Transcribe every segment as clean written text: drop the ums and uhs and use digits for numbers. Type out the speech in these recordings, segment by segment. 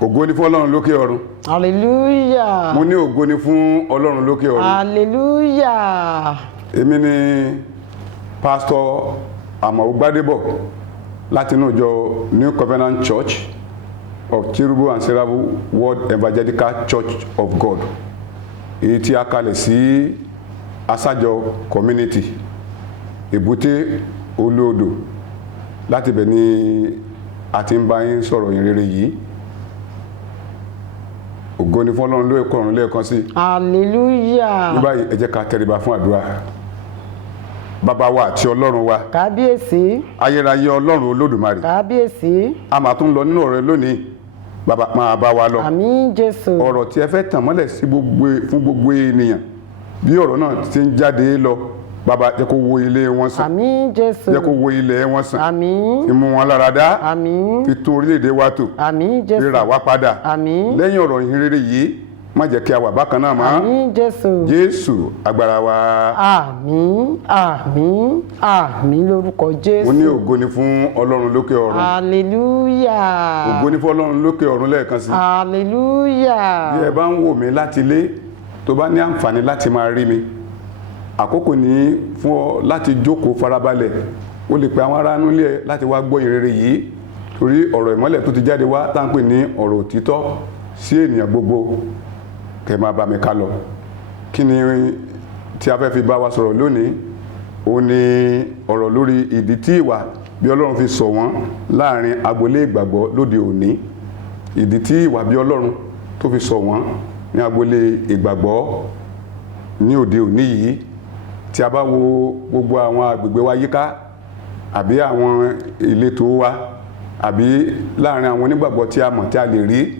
Ògo ni fún Ọlọ́run lókè ọ̀run. Hallelujah. Mo ní ògo ni fún Ọlọ́run lókè ọ̀run. Hallelujah. Èmi ni Pastor Amao Gbadebo láti inú ìjọ New Covenant Church of Cherubim and Seraphim World Evangelical Church of God. Èyí tí a kalẹ̀ sí Asájọ Community, Èbúté Olódò. Láti bẹ̀ ni a ti ń bá yín sọ̀rọ̀ ìrere yìí. Ògo ni fún Ọlọ́run lókè ọ̀run lẹ́ẹ̀kan sí. Hallelujah. Ní báyìí ẹ jẹ́ ká tẹríba fún àdúrà. Bàbá wa àti Ọlọ́run wa, Kábíyèsí. ayérayé Ọlọ́run Olódùmarè, Kábíyèsí. a máa tún lọ nínú ọ̀rọ̀ lónìí. Bàbá máa bá wa lọ. Àmín Jésù. Ọ̀rọ̀ tí ẹ fẹ́ tàn mọ́lẹ̀ sí fún gbogbo ènìyàn, bí ọ̀rọ̀ náà ti ń jáde lọ, bàbá jẹ́ kó wo ilé wọn sàn, Àmín Jésù. jẹ́ kó wo ilẹ̀ wọn sàn, Àmín. fi mú wọn lára dá, Àmín. fi tún orílẹ̀-èdè wa tò, Àmín Jésù. fi rà wá padà. Àmín. Lẹ́yìn ọ̀rọ̀ ìhìnrere yìí, má jẹ́ kí a wà bákan náà mọ́. Àmín Jésù. Jésù agbára wa. Àmín. Àmín. Àmín lórúkọ Jésù. Mo ní ògo ni fún Ọlọ́run lókè ọ̀run. Hallelujah. Ògo ni fún Ọlọ́run lókè ọ̀run lẹ́ẹ̀kan sí. Hallelujah. Bí ẹ bá ń wò mí láti ilé, tó bá ní àǹfààní láti máa rí mi, àkókò ní fún ọ láti jókòó farabalẹ̀. O lè pe àwọn ará inú ilé ẹ láti wá gbọ́ ìrere yìí, torí ọ̀rọ̀ ìmọ́lẹ̀ tó ti jáde wá tá ń pè ní ọ̀rọ̀ òtítọ́ sí ènìyàn gbogbo. Kẹ́ máa bá mi ká lọ. Kí ni tí a fẹ́ fi bá wa sọ̀rọ̀ lónìí? Ó ní ọ̀rọ̀ lórí ìdí tí ìwà bí Ọlọ́run fi sọ wọ́n láàrin agbolé ìgbàgbọ́ lóde òní. Ìdí tí ìwà bí Ọlọ́run tó fi sọ wọ́n ní agbolé ìgbàgbọ́ ní òde òní yìí. Tí a bá wo gbogbo àwọn agbègbè wa yíká, àbí àwọn ìletò wa, àbí láàrin àwọn onígbàgbọ́ tí a mọ̀ tí a lè rí,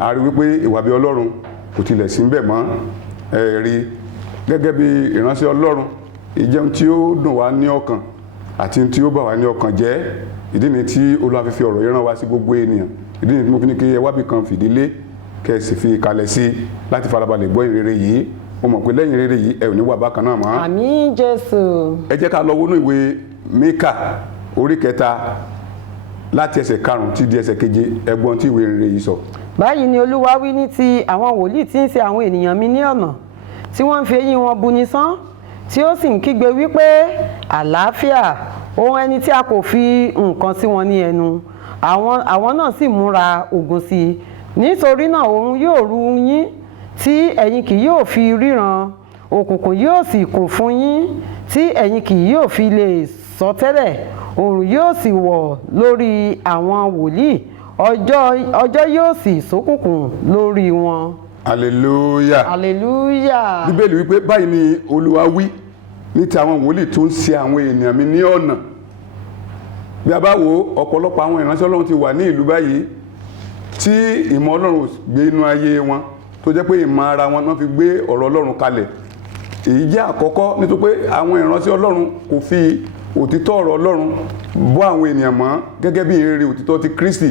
a rí wípé ìwà bí Ọlọ́run kò tilẹ̀ sí ńbẹ̀ mọ́. Rí gẹ́gẹ́ bí ìránṣẹ́ Ọlọ́run, ìjẹun tí ó dùn wá ní ọkàn àti tí ó bà wá ní ọkàn jẹ́. Ìdí ni tí Olúwa fi ọ̀rọ̀ yìí rán wa sí gbogbo ènìyàn. Ìdí ni tí mo fi ní kí ẹ wábì kan fìdílé, kẹ́ ẹ sì fi ìkàlẹ̀ sí láti farabalẹ̀ gbọ́ ìrere yìí. Mo mọ̀ pé lẹ́yìn ìrere yìí ẹ ò ní wà bákan náà mọ́. Àmín Jésù. Ẹ jẹ́ ká lọ wọnú ìwé Míkà orí 3 láti ẹsẹ̀ 5 tí di ẹsẹ̀ 7. Ẹ gbọ́ tí ìwé ìrere yìí sọ. Báyìí ni Olúwa wí ní ti àwọn wòlíì tí ń ṣe àwọn ènìyàn mi ní ọ̀nà, tí wọ́n ń fi eyín wọn buni sán, tí ó sì ń kígbe wípé àlàáfíà, ohun ẹni tí a kò fi nǹkan sí wọn ní ẹnu. Àwọn náà sì múra ogun sí i. Nítorí náà òun yóò ru yín tí ẹ̀yin kì yóò fi ríran, òkùnkùn yóò sì kùn fún yín tí ẹ̀yin kì yóò fi lè sọtẹ́lẹ̀. Òòrùn yóò sì wọ̀ lórí àwọn wòlíì, ọjọ́ yóò sì ṣókùnkùn lórí wọn. Hallelujah. Hallelujah. Bíbélì wípé báyìí ni Olúwa wí ní ti àwọn wòlíì tó ń ṣe àwọn ènìyàn mi ní ọ̀nà. Bí a bá wo ọ̀pọ̀lọpọ̀ àwọn ìránṣẹ́ Ọlọ́run ti wà ní ìlú báyìí tí ìmọ̀ Ọlọ́run gbé inú ayé wọn, tó jẹ́ pé ìmọ̀ ara wọn náà fi gbé ọ̀rọ̀ Ọlọ́run kalẹ̀. Èyí jẹ́ àkọ́kọ́ nítorí pé àwọn ìránṣẹ́ Ọlọ́run kò fi òtítọ́ ọ̀rọ̀ Ọlọ́run bọ́ àwọn ènìyàn mọ́ gẹ́gẹ́ bí ìrere òtítọ́ ti Kristi.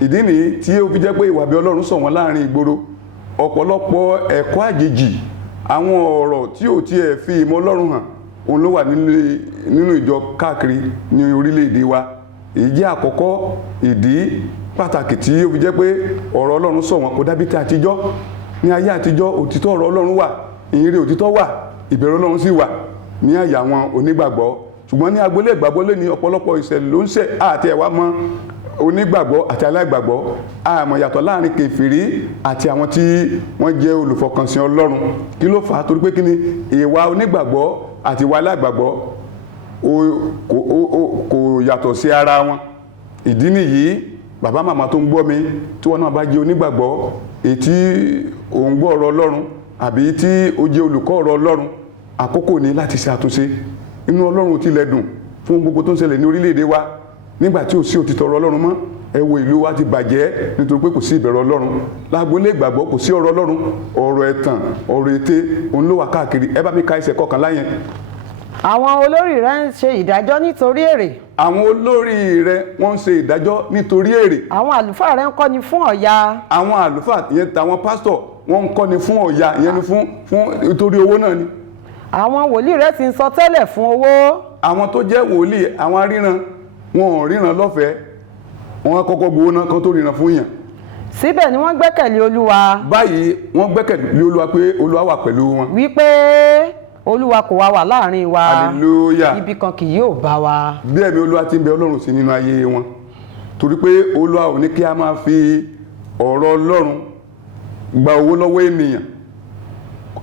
Ìdí nìyí tí ó fi jẹ́ pé ìwà bí Ọlọ́run sọ wọ́n láàrin ìgboro. Ọ̀pọ̀lọpọ̀ ẹ̀kọ́ àjèjì, àwọn ọ̀rọ̀ tí ò tiẹ̀ fi ìmọ̀ Ọlọ́run hàn, òun ló wà nínú ìjọ káàkiri ní orílẹ̀-èdè wa. Èyí jẹ́ àkọ́kọ́ ìdí pàtàkì tí ó fi jẹ́ pé ọ̀rọ̀ Ọlọ́run sọ wọ́n kò dàbí ti àtijọ́. Ní ayé àtijọ́ òtítọ́ ọ̀rọ̀ Ọlọ́run wà, ìyìnrere òtítọ́ wà, ìbẹ̀rù Ọlọ́run sì wà ní àyà àwọn onígbàgbọ́. Ṣùgbọ́n ní agbolé ìgbàgbọ́ lé ní ọ̀pọ̀lọpọ̀ ìṣẹ̀lẹ̀ ló ń ṣẹ̀ àti ẹ̀wà mọ́ onígbàgbọ́ àti aláìgbàgbọ́. Àmọ́ yàtọ̀ láàrin kèfèrí àti àwọn tí wọ́n jẹ́ olùfọkànsìn Ọlọ́run. Kí ló fà á? Torí pé kí ni ìwà onígbàgbọ́ àti ìwà aláìgbàgbọ́ kò yàtọ̀ sí ara wọn. Ìdí nìyí bàbá màmá tó ń gbọ́ mi, tí wọ́n náà bá jẹ́ onígbàgbọ́, èyí tí ò ń gbọ́ ọ̀rọ̀ Ọlọ́run àbí tí ó jẹ́ olùkọ́ ọ̀rọ̀ Ọlọ́run, àkókò ní láti ṣe àtúnṣe. Inú Ọlọ́run tilẹ̀ dùn fún gbogbo tó ń ṣẹlẹ̀ ní orílẹ̀-èdè wa nígbà tí ò sí òtítọ́ ọ̀rọ̀ Ọlọ́run mọ́. Ẹ wo ìlú wa ti bàjẹ́ nítorí pé kò sí ìbẹ̀rù Ọlọ́run. Lágbolé ìgbàgbọ́ kò sí ọ̀rọ̀ Ọlọ́run, ọ̀rọ̀ ẹ̀tàn, ọ̀rọ̀ ète, òun ló wà káàkiri. Ẹ bá mi ka ẹsẹ̀ 11 yẹn. Àwọn olórí rẹ̀ ń ṣe ìdájọ́ nítorí èrè. Àwọn olórí rẹ̀ wọ́n ń ṣe ìdájọ́ nítorí èrè. Àwọn àlùfáà rẹ̀ ń kọ́ni fún ọ̀yà. Àwọn àlùfáà ìyẹn tàwọn pásítọ̀ wọ́n ń kọ́ni fún ọ̀yà, ìyẹn ni fún nítorí owó náà ni. Àwọn wòlíì rẹ̀ sì ń sọ tẹ́lẹ̀ fún owó. Àwọn tó jẹ́ wòlíì, àwọn aríran, wọn ò ríran lọ́fẹ̀ẹ́, wọn á kọ́kọ́ gbowó náà kan tó ríran fún yàn. síbẹ̀ ni wọ́n gbẹ́kẹ̀lé Olúwa. báyìí wọ́n gbẹ́kẹ̀lé Olúwa pé Olúwa wà pẹ̀lú wọn. wípé Olúwa kò wá wà láàrin wa. hallelujah. ibi kan kì yóò bá wa. bí ẹ̀mí Olúwa ti ń bẹ Ọlọ́run sí nínú ayé wọn, torí pé Olúwa ò ní kí a máa fi ọ̀rọ̀ Ọlọ́run gba owó lọ́wọ́ ènìyàn.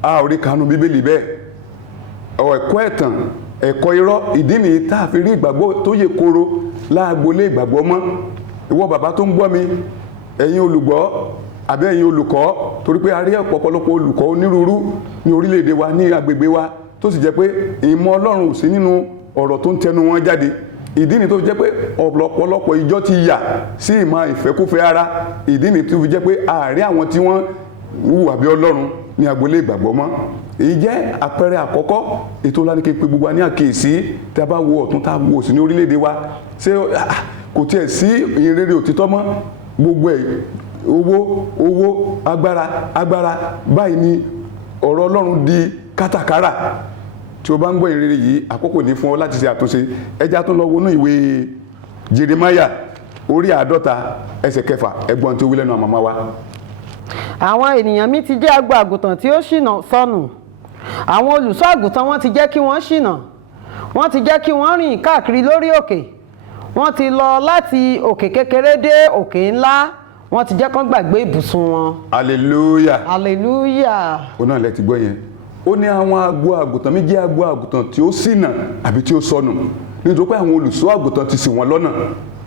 a ò rí kanu Bíbélì bẹ́ẹ̀. ẹ̀kọ́ ẹ̀tàn, ẹ̀kọ́ irọ́, ìdí nìyí tá a fi rí ìgbàgbọ́ tó yè koro láagbolé ìgbàgbọ́ mọ́. ìwọ bàbá tó ń gbọ́ mi, ẹ̀yin olùgbọ́ àbí ẹ̀yin olùkọ́, torí pé a rí ọ̀pọ̀lọpọ̀ olùkọ́ onírúurú ní orílẹ̀-èdè wa, ní agbègbè wa, tó sì jẹ́ pé ìmọ̀ Ọlọ́run ò sí nínú ọ̀rọ̀ tó ń tẹnu wọn jáde. ìdí ni tó fi jẹ́ pé ọ̀pọ̀lọpọ̀ ìjọ ti yà sí ìmọ̀ ìfẹ́kúfẹ́ ara. ìdí ni tó fi jẹ́ pé àárín àwọn tí wọ́n hùwà bí Ọlọ́run ní agbolé ìgbàgbọ́ mọ́. èyí jẹ́ àpẹẹrẹ àkọ́kọ́ ètò ńlá ní kí n pe gbogbo wa ní àkíyèsí. tí a bá wo ọ̀tún tá a wo òsì ní orílẹ̀-èdè wa, ṣé kò tiẹ̀ sí ìyìnrere òtítọ́ mọ́? gbogbo ẹ̀ owó agbára báyìí ni ọ̀rọ̀ Ọlọ́run di kátàkárà. tí o bá ń gbọ́ ìrere yìí, àkókò ní fún ọ láti ṣe àtúnṣe. ẹja tó lọ wọnú ìwé Jeremáyà orí 50 ẹsẹ̀ 6, ẹgbọ́n tí ó wí lẹ́nu àmàmá wa. àwọn ènìyàn mi ti jẹ́ agbo àgùntàn tí ó ṣìnà sọnù. àwọn olùṣọ́ àgùntàn wọn ti jẹ́ kí wọ́n ṣìnà. wọ́n ti jẹ́ kí wọ́n rìn káàkiri lórí òkè. wọ́n ti lọ láti òkè kékeré dé òkè ńlá. wọ́n ti jẹ́ kán gbàgbé ibùsùn wọn. hallelujah. hallelujah. ó náà lẹ ti gbọ́ yẹn. ó ní àwọn agbo àgùntàn mi jẹ́ agbo àgùntàn tí ó ṣìnà àbí tí ó sọnù, nítorí pé àwọn olùṣọ́ àgùntàn ti ṣì wọ́n lọ́nà.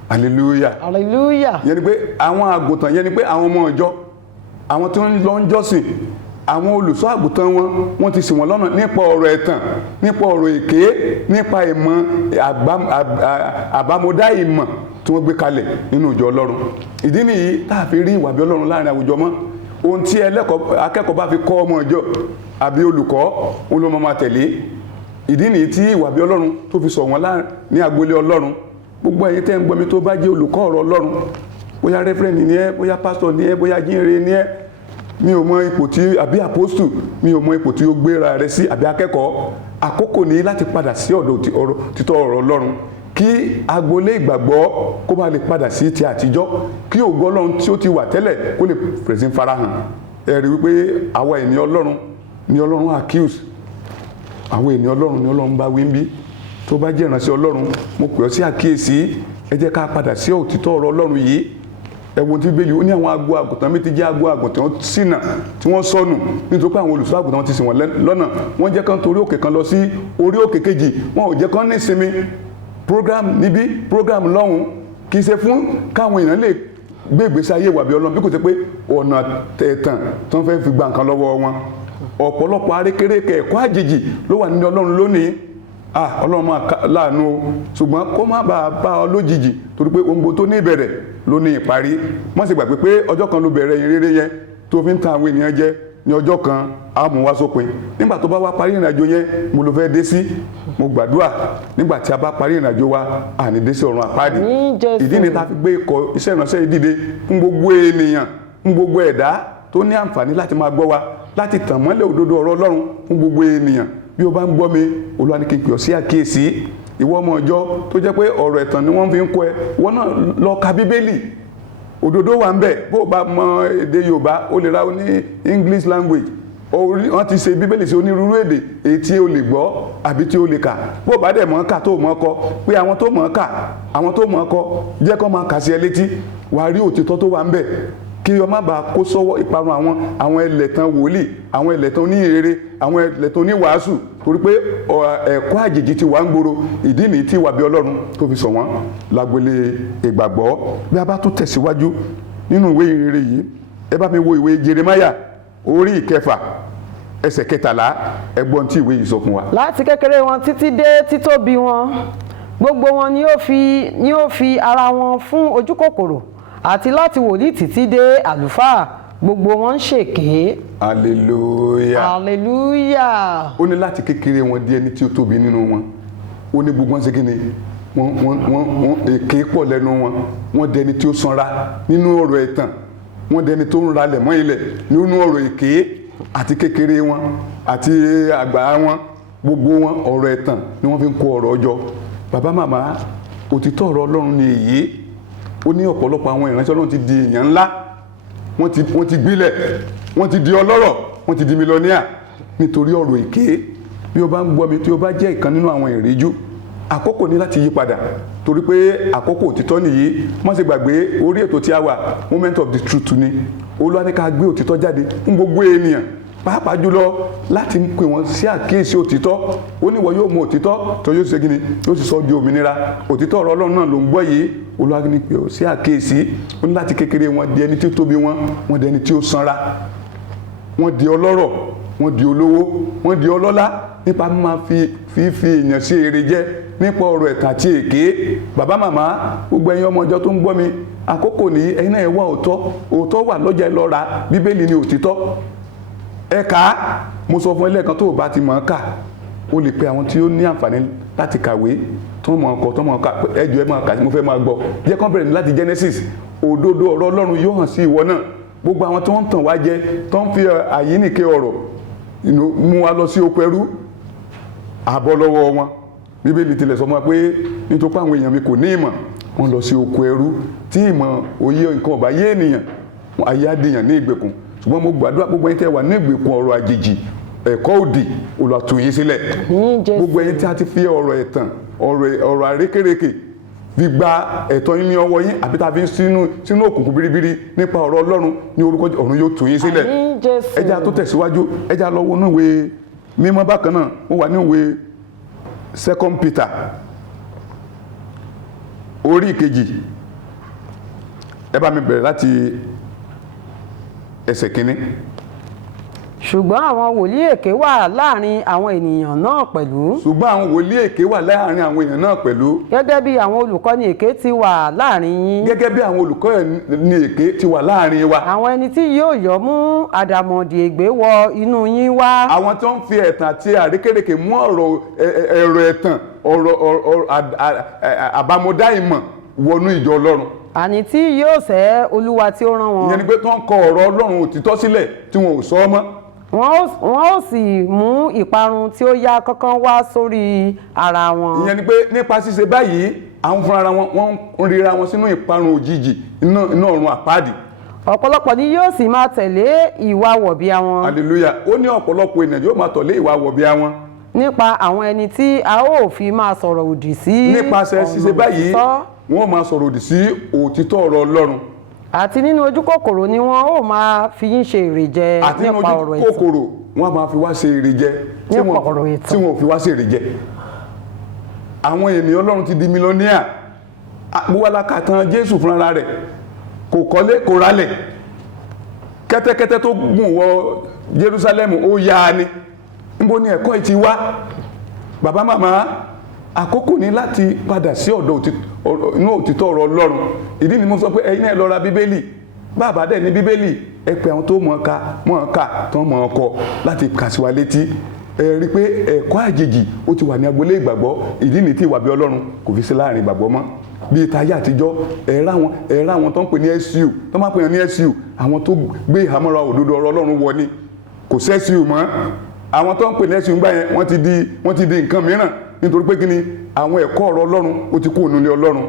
hallelujah. hallelujah. yẹn ni pé àwọn àgùntàn, yẹn ni pé àwọn ọmọ ìjọ, àwọn tí wọ́n lọ ń jọ́sìn, àwọn olùṣọ́ àgùntàn wọ́n ti ṣì wọ́n lọ́nà nípa ọ̀rọ̀ ẹ̀tàn, nípa ọ̀rọ̀ èké, nípa ìmọ̀ àbámọ̀dá ìmọ̀ tí wọ́n gbé kalẹ̀ nínú ìjọ Ọlọ́run. ìdí nìyí tá a fi rí ìwà bí Ọlọ́run láàrin àwùjọ mọ́. ohun tí akẹ́kọ̀ọ́ bá fi kọ́ ọmọ ìjọ àbí olùkọ́, òun ló máa tẹ̀lé. ìdí nìyí tí ìwà bí Ọlọ́run tó fi sọ wọ́n láàrin ní agbolé Ọlọ́run. gbogbo ẹ̀yin tẹ́ ń gbọ́ mi tó bá jẹ́ olùkọ́ ọ̀rọ̀ Ọlọ́run, bóyá rẹ́fẹ́rẹ́nì ni ẹ́, bóyá pásítọ̀ ni ẹ́, bóyá jíǹrere ni ẹ́, mi ò mọ ipò tí, àbí àpọ́stù, mi ò mọ ipò tí ó gbéra rẹ sí, àbí akẹ́kọ̀ọ́. àkókò ní láti padà sí ọ̀dọ̀ títọ́ ọ̀rọ̀ Ọlọ́run, kí agbolé ìgbàgbọ́ kó bá lè padà sí ti àtijọ́, kí ògo Ọlọ́run tí ó ti wà tẹ́lẹ̀ kó lè fẹ̀sìn farahàn. ẹ rí wípé àwa ènìyàn Ọlọ́run ni Ọlọ́run accuse, àwọn ènìyàn Ọlọ́run ni Ọlọ́run bá wí ń bí. tó bá jẹ́ ìránṣẹ́ Ọlọ́run, mo pè ọ́ sí àkíyèsí. ẹ jẹ́ ká padà sí òtítọ́ ọ̀rọ̀ Ọlọ́run yìí. ẹ wo tí Bíbélì ó ní àwọn agbo àgùntàn mi ti jẹ́ agbo àgùntàn ṣìnà tí wọ́n sọnù, nítorí pé àwọn olùṣọ́ àgùntàn ti ṣì wọ́n lọ́nà. wọ́n jẹ́ kán torí òkè kan lọ sí orí òkè kejì, wọn ò jẹ́ kán ní ìsinmi. program níbí, program lọ́hùn, kì í ṣe fún káwọn èèyàn lè gbé ìgbésí ayé ìwà bí Ọlọ́run, bí kò ṣe pé ọ̀nà ẹ̀tàn tó ń fẹ́ fi gba nǹkan lọ́wọ́ wọn. ọ̀pọ̀lọpọ̀ arékérékè ẹ̀kọ́ àjèjì ló wà nínú Ọlọ́run lónìí. Ọlọ́run máa láàánú o, ṣùgbọ́n kó má bàa bá ọ lójijì, torí pé ohun gbogbo tó ní ìbẹ̀rẹ̀ ló ní ìparí. má ṣe gbàgbé pé ọjọ́ kan ló bẹ̀rẹ̀ ìrere yẹn tó fi ń tan àwọn ènìyàn jẹ, ní ọjọ́ kan á mú wá sópin. nígbà tó bá wá parí ìrìnàjò yẹn, mo ló fẹ́ dé sí. mo gbàdúrà nígbà tí a bá parí ìrìnàjò wa, à ní dé sí ọ̀run àpáàdì. ìdí ni ta fi gbé ikọ̀ iṣẹ́ ìránṣẹ́ yìí dìde fún gbogbo ènìyàn, fún gbogbo ẹ̀dá tó ní àǹfààní láti máa gbọ́ wa, láti tàn mọ́lẹ̀ òdodo ọ̀rọ̀ Ọlọ́run fún gbogbo ènìyàn. bí o bá ń gbọ́ mi, Olúwa ní kí n pè ọ́ sí àkíyèsí. ìwọ ọmọ ìjọ tó jẹ́ pé ọ̀rọ̀ ẹ̀tàn ni wọ́n fi ń kọ́ ẹ, wọ́n náà lọ ka Bíbélì. òdodo wà ń bẹ̀. bó o bá mọ èdè Yorùbá, o lè ra ní English language. wọ́n ti ṣe Bíbélì sí onírúurú èdè, èyí tí o lè gbọ́ àbí tí o lè kà. bó o bá dẹ̀ mọ̀ kà tó mọ̀ kọ, pé àwọn tó mọ̀ kà, àwọn tó mọ̀ kọ, jẹ́ kó máa kà sí ẹ létí. wàá rí òtítọ́ tó wà ń bẹ̀, kí o má bàa kó sọ́wọ́ ìparun àwọn ẹlẹ́tàn wòlíì, àwọn ẹlẹ́tàn oníhìnrere, àwọn ẹlẹ́tàn oníwàásù, torí pé ẹ̀kọ́ àjèjì ti wà ń gbòòrò. ìdí nìyí tí ìwà bí Ọlọ́run tó fi sọ wọ́n lágbolé ìgbàgbọ́. bí a bá tún tẹ̀síwájú nínú ìwé ìrere yìí, ẹ bá mi wo ìwé Jeremáyà orí 6 ẹsẹ̀ 13, ẹ gbọ́n tí ìwé yìí sọ fún wa. láti kékeré wọn títí dé títóbi wọn, gbogbo wọn ni ó fi ara wọn fún ojú kòkòrò, àti láti wòlíì títí dé àlùfáà, gbogbo wọn ń ṣèké. hallelujah. hallelujah. ó ní láti kékeré wọn di ẹni tí ó tóbi nínú wọn. ó ní gbogbo wọn ṣe kí ni, wọ́n èké pọ̀ lẹ́nu wọn. wọ́n dẹni tí ó sanra nínú ọ̀rọ̀ ẹ̀tàn, wọ́n dẹni tó ń ralẹ̀ mọ́ ilẹ̀ nínú ọ̀rọ̀ èké. àti kékeré wọn àti àgbà wọn, gbogbo wọn ọ̀rọ̀ ẹ̀tàn ni wọ́n fi ń kó ọ̀rọ̀ ọjọ́. bàbá màmá, òtítọ́ ọ̀rọ̀ Ọlọ́run ni èyí. ó ní ọ̀pọ̀lọpọ̀ àwọn ìránṣẹ́ Ọlọ́run ti di èèyàn ńlá wọ́n ti gbilẹ̀, wọ́n ti di ọlọ́rọ̀, wọ́n ti di mílíọ̀nìà nítorí ọ̀rọ̀ èké. Bí o bá ń gbọ́ mi tí o bá jẹ́ ìkan nínú àwọn ìríjú, àkókò ní láti yí padà torí pé àkókò òtítọ́ nìyí. Má ṣe gbàgbé orí ètò tí a wà moment of the truth ni. Olúwa ní ká gbé òtítọ́ jáde fún gbogbo ènìyàn, pàápàá jùlọ láti pè wọ́n sí àkíyèsí òtítọ́. Ó ní ìwọ yóò mọ òtítọ́ tó yóò ṣe gíní, yóò sì sọ ọ́ di òmìnira. Òtítọ́ ọ̀rọ̀ Ọlọ́run náà ló ń gbọ́ yìí. Olúwa ní pé ó sí àkíyèsí. Ó ní láti kékeré wọn di ẹni tí ó tóbi wọn di ẹni tí ó sanra, wọ́n di ọlọ́rọ̀, wọ́n di olówó, wọ́n di ọlọ́lá nípa máa fi èèyàn sí èrè jẹ nípa ọ̀rọ̀ ẹ̀tàn àti èké. Bàbá màmá gbogbo ẹ̀yin ọmọ ọjọ́ tó ń gbọ́ mi, àkókò ní ẹ̀yin náà ẹ wá òótọ́ wà lọ́jà ẹ lọ rà. Bíbélì ni òtítọ́. Ẹ kà á. Mo sọ fún ẹlẹ́ẹ̀kan tó o bá ti mọ̀ ọ́n kà, o lè pe àwọn tí ó ní àǹfààní láti kàwé tó mọ̀ ọkọ̀ tó mọ̀ ọkà ẹjọ́ ẹ máa kà, mo fẹ́ máa gbọ́. Jẹ́ kán bẹ̀rẹ̀ láti Genesis. Òdodo ọ̀rọ̀ Ọlọ́run yóò hàn sí ìwọ náà. Gbogbo àwọn tí wọ́n ń tàn wá jẹ, tó ń fi àyíníke ọ̀rọ̀ mú wa lọ sí oko ẹrú, àbọ̀ lọ́wọ́ wọn. Bíbélì tilẹ̀ sọ fún wa pé nítorí àwọn èèyàn mi kò ní ìmọ̀, wọ́n lọ sí oko ẹrú. Tí ìmọ̀ òye nǹkan ọ̀bá yé ènìyàn, ayé á dèèyàn ní ìgbèkùn. Ṣùgbọ́n mo gbàdúrà gbogbo ẹ̀yin tẹ́ wà ní ìgbèkùn ọ̀rọ̀ àjèjì, ẹ̀kọ́ òdì, Olúwa tú yín sílẹ̀. Gbogbo ẹ̀yin tí a ti fi ọ̀rọ̀ ẹ̀tàn, ọ̀rọ̀ àrékérekè fi gba ẹ̀tọ́ yín ní ọwọ́ yín, àbí tá a fi sínú òkùnkùn biribiri nípa ọ̀rọ̀ Ọlọ́run, ní orúkọ ọ̀run yóò tú yín sílẹ̀. Ẹ jẹ́ á tó tẹ̀síwájú, ẹ jẹ́ á lọ wọnú ìwé mímọ́ bákan náà. Ó wà ní ìwé 2 Peter orí ìkejì. Ẹ bá mi bẹ̀rẹ̀ láti ẹsẹ̀ kínní. Ṣùgbọ́n àwọn wòlíì èké wà láàrin àwọn ènìyàn náà pẹ̀lú. Ṣùgbọ́n àwọn wòlíì èké wà láàrin àwọn èèyàn náà pẹ̀lú. Gẹ́gẹ́ bí àwọn olùkọ́ni èké ti wà láàrin yín. Gẹ́gẹ́ bí àwọn olùkọ́ni èké ti wà láàrin wa. Àwọn ẹni tí yóò yọ mú àdàmọ̀dì ègbé wọ inú yín wá. Àwọn tó ń fi ẹ̀tàn àti àrékérekè mú ọ̀rọ̀ ẹ̀tàn, ọ̀rọ̀ àbámọ̀dá ìmọ̀ wọnú ìjọ Ọlọ́run. Àní tí yóò sẹ́ Olúwa tí ó rán wọn. Ìyẹn ni pé tó ń kọ ọ̀rọ̀ Ọlọ́run òtítọ́ sílẹ̀ tí wọn ò sọ ọ́ mọ́. Wọ́n ó sì mú ìparun tí ó yá kánkán wá sórí ara wọn. Ìyẹn ni pé nípa ṣíṣe báyìí, àwọn fúnra wọn wọ́n ń rira wọn sínú ìparun òjijì, iná ọ̀run àpáàdì. Ọ̀pọ̀lọpọ̀ ni yóò sì máa tẹ̀lé ìwà wọ̀bìà wọn. Hallelujah. Ó ní ọ̀pọ̀lọpọ̀ ènìyàn yóò máa tẹ̀lé ìwà wọ̀bìà wọn. Nípa àwọn ẹni tí a ó fi máa sọ̀rọ̀ òdì sí. Nípasẹ̀ ṣíṣe báyìí, wọ́n máa sọ̀rọ̀ òdì sí òtítọ́ ọ̀rọ̀ Ọlọ́run. Àti nínú ojú kòkòrò ni wọ́n ó máa fi yín ṣe ìrèjẹ nípa ọ̀rọ̀ ẹ̀tàn. Àti nínú ojú kòkòrò wọ́n máa fi wá ṣe ìrèjẹ tí wọ́n fi wá ṣe ìrèjẹ. Àwọn ènìyàn Ọlọ́run ti di mílíọ̀nìà. Gbogbo alákàtàn Jésù fúnra rẹ̀ kò kọ́lé kò rálẹ̀. Kẹ́tẹ́kẹ́tẹ́ tó gùn wọ Jerusalem ó yá ni. Níbo ni ẹ̀kọ́ yìí ti wá? Bàbá màmá, àkókò ní láti padà sí ọ̀dọ̀ inú òtítọ́ ọ̀rọ̀ Ọlọ́run. Ìdí ni mo sọ pé ẹ̀yin náà lọ ra Bíbélì. Bàbá dẹ̀ ní Bíbélì, ẹ pè àwọn tó mọ̀ ọ́n kà tó mọ̀ ọ́n kọ láti kà sí wa létí. Ẹ rí i pé ẹ̀kọ́ àjèjì ó ti wà ní agbolé ìgbàgbọ́. Ìdí ni tí ìwà bí Ọlọ́run kò fi sí láàrin ìgbàgbọ́ mọ́. Bí ìtayé àtijọ́, ẹ̀rá àwọn tó ń pè ní SU, tó máa pè ní SU, àwọn tó gbé ìhámọ́ra òdodo ọ̀rọ̀ Ọlọ́run wọ ni. Kò sí SU mọ́. Àwọn tó ń pè ní SU ńgbà yẹn wọ́n ti di nǹkan mìíràn nítorí pé kí ni àwọn ẹ̀kọ́ ọ̀rọ̀ Ọlọ́run ó ti kú ònú ilé Ọlọ́run.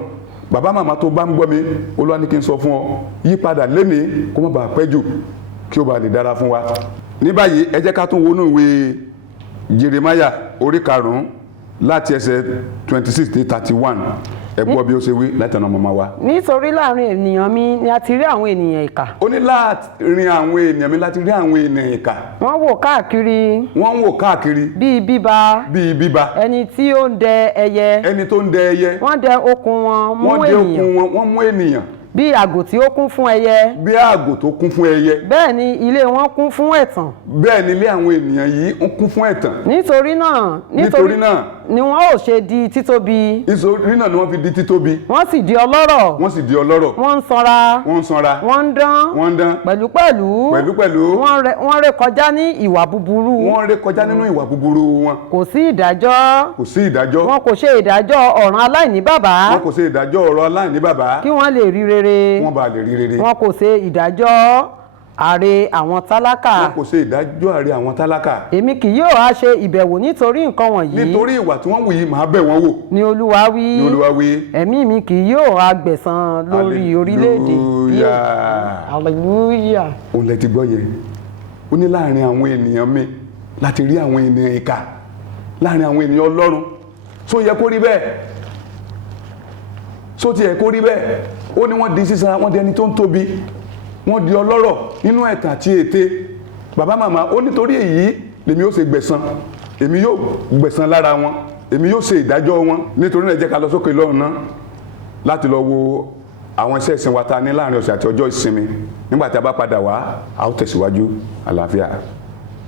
Bàbá màmá tó bá ń gbọ́ mi, Olúwa ní kí n sọ fún ọ, yí padà lénìí kó má bàa pẹ́ jù kí ó bá lè dára fún wa. Ní báyìí ẹ jẹ́ ká tún wọnú ìwé Jeremáyà orí 5 láti ẹsẹ̀ 26 dé 31. Ẹ gbọ́ bí ó ṣe wí láti ọ̀nà màmá wa. Nítorí láàrin ènìyàn mi ni a ti rí àwọn ènìyàn ìkà. Ó ní láàrin àwọn ènìyàn mi láti rí àwọn ènìyàn ìkà. Wọ́n wò káàkiri. Wọ́n ń wò káàkiri. Bíi bíba. Bíi bíba. Ẹni tí ó ń dẹ ẹyẹ. Ẹni tó ń dẹ ẹyẹ. Wọ́n dẹ okùn wọn mú ènìyàn. Wọ́n dẹ okùn wọn, wọ́n mú ènìyàn. Bí àgò tí ó kún fún ẹyẹ. Bí àgò tó kún fún ẹyẹ. Bẹ́ẹ̀ ni ilé wọn kún fún ẹ̀tàn. Bẹ́ẹ̀ ni ilé àwọn ènìyàn yìí ń kún fún ẹ̀tàn. Nítorí náà ni wọ́n ó ṣe di títóbi. Nítorí náà ni wọ́n fi di títóbi. Wọ́n sì di ọlọ́rọ̀. Wọ́n sì di ọlọ́rọ̀. Wọ́n ń sanra. Wọ́n ń sanra. Wọ́n ń dán. Wọ́n ń dán. Pẹ̀lúpẹ̀lú. Wọ́n ré kọjá ní ìwà búburú. Wọ́n ré kọjá nínú ìwà búburú wọn. Kò sí ìdájọ́. Kò sí ìdájọ́. Wọn kò ṣe ìdájọ́ ọ̀ràn aláìní bàbá. Wọn kò ṣe ìdájọ́ ọ̀rọ̀ aláìní bàbá. Kí wọ́n lè rí rere. Wọ́n bá lè rí rere. Wọn kò ṣe ìdájọ́ àrè àwọn tálákà. wọn kò ṣe ìdájọ́ àrè àwọn tálákà. èmi kì yóò á ṣe ìbẹ̀wò nítorí nǹkan wọ̀nyí. nítorí ìwà tí wọ́n wù yìí màá bẹ̀ wọ́n wò. ni Olúwa wí. ni Olúwa wí. ẹ̀mí mi kì yóò á gbẹ̀san lórí orílẹ̀-èdè. hallelujah. òun lẹ ti gbọ́ yẹn ó ní láàrin àwọn ènìyàn mi láti rí àwọn ènìyàn ìkà láàrin àwọn ènìyàn Ọlọ́run tó yẹ kó rí bẹ́ẹ̀ tó ti yẹ kó rí bẹ́ẹ̀ ó ní wọ́n di sísanra wọ́n di ẹni tó ń tóbi wọ́n di ọlọ́rọ̀ nínú ẹ̀tàn àti ète bàbá màmá ó nítorí èyí lèmi yóò ṣe gbẹ̀san èmi yóò gbẹ̀san lára wọn èmi yóò ṣe ìdájọ́ wọn nítorí náà jẹ́ ká lọ sókè lọ́run náà láti lọ wo àwọn iṣẹ́ ìsìn wa ta ní láàrin ọ̀sẹ̀ àti ọjọ́ ìsinmi nígbà tí a bá padà wá a ó tẹ̀síwájú àlàáfíà.